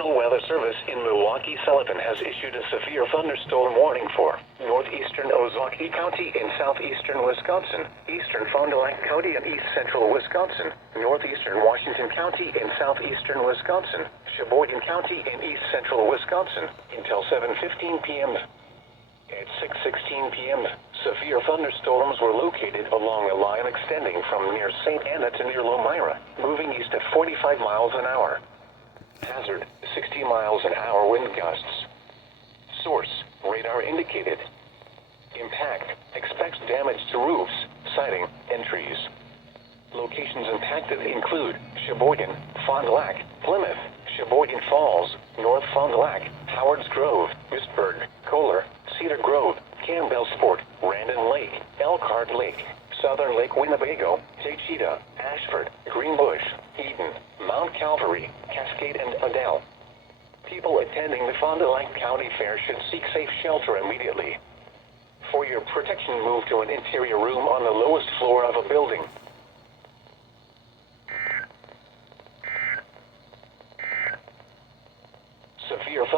National Weather Service in Milwaukee-Sullivan has issued a severe thunderstorm warning for northeastern Ozaukee County in southeastern Wisconsin, eastern Fond du Lac County and east central Wisconsin, northeastern Washington County in southeastern Wisconsin, Sheboygan County in east central Wisconsin, until 7:15 p.m. At 6:16 p.m., severe thunderstorms were located along a line extending from near St. Anna to near Lomira, moving east at 45 miles an hour. Hazard, 60 miles an hour wind gusts. Source, radar indicated. Impact, expects damage to roofs, siding, and trees. Locations impacted include Sheboygan, Fond du Lac, Plymouth, Sheboygan Falls, North Fond du Lac, Howard's Grove, Westburg, Kohler, Cedar Grove, Campbellsport, Randon Lake, Elkhart Lake, Southern Lake Winnebago, Taycheedah, Ashford, Greenbush, Eden, Mount Calvary, Cascade, and Adel. People attending the Fond du Lac County Fair should seek safe shelter immediately. For your protection, move to an interior room on the lowest floor of a building. Severe